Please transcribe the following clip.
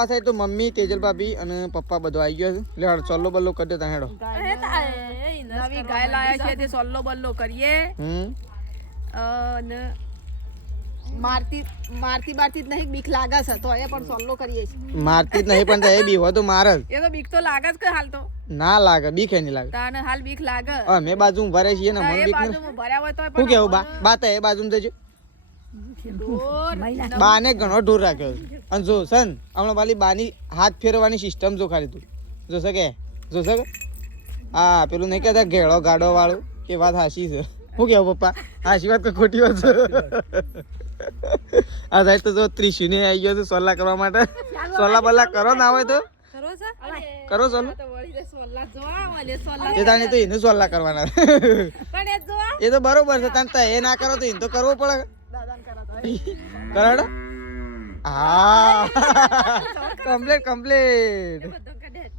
આ સાઈડ તો મમ્મી તેજલ ભાભી અને પપ્પા બધો આવી ગયો છે. લે ચોલ્લો બલ્લો કરી દો તા હેડો. નવી ગાય લાયા છે તે સોલ્લો બલ્લો કરીએ અને મારતી બારતી જ નહીં બીક લાગે છે તો એ પણ સોલ્લો કરીએ છીએ. મારતી જ નહીં પણ એ બીવો તો માર જ. એ તો બીક તો લાગે જ કે હાલ તો ના લાગે બીક એ નહીં લાગે. તાને હાલ બીક લાગે. અમે બાજુ ઉભા રહે છીએ ને મને એ બીક નહીં. બાજુમાં ભર્યા હોય તો શું કેવું બા તો એ બાજુ જજો. બાને ઘણો ઢોર રાખ્યો છે. અને જો સન હમણાં પાલી બાની હાથ ફેરવાની સિસ્ટમ જો ખાલી તું જોશે કે હા પેલું નહીં કહેતા ઘેડો ગાડો વાળું એ વાત હાચી છે. શું કેવું પપ્પા હાચી વાત કે ખોટી વાત છે? આ સાઈડ તો જો ત્રિશુને આવી ગયો છે સોલા કરવા માટે. સોલા બલ્લા કરો ના હોય તો કરો સોલો એ તાને તો એને સોલા કરવાના. એ તો બરોબર છે તાને એ ના કરો તો એને તો કરવો પડે. કરાડો હા કમ્પ્લીટ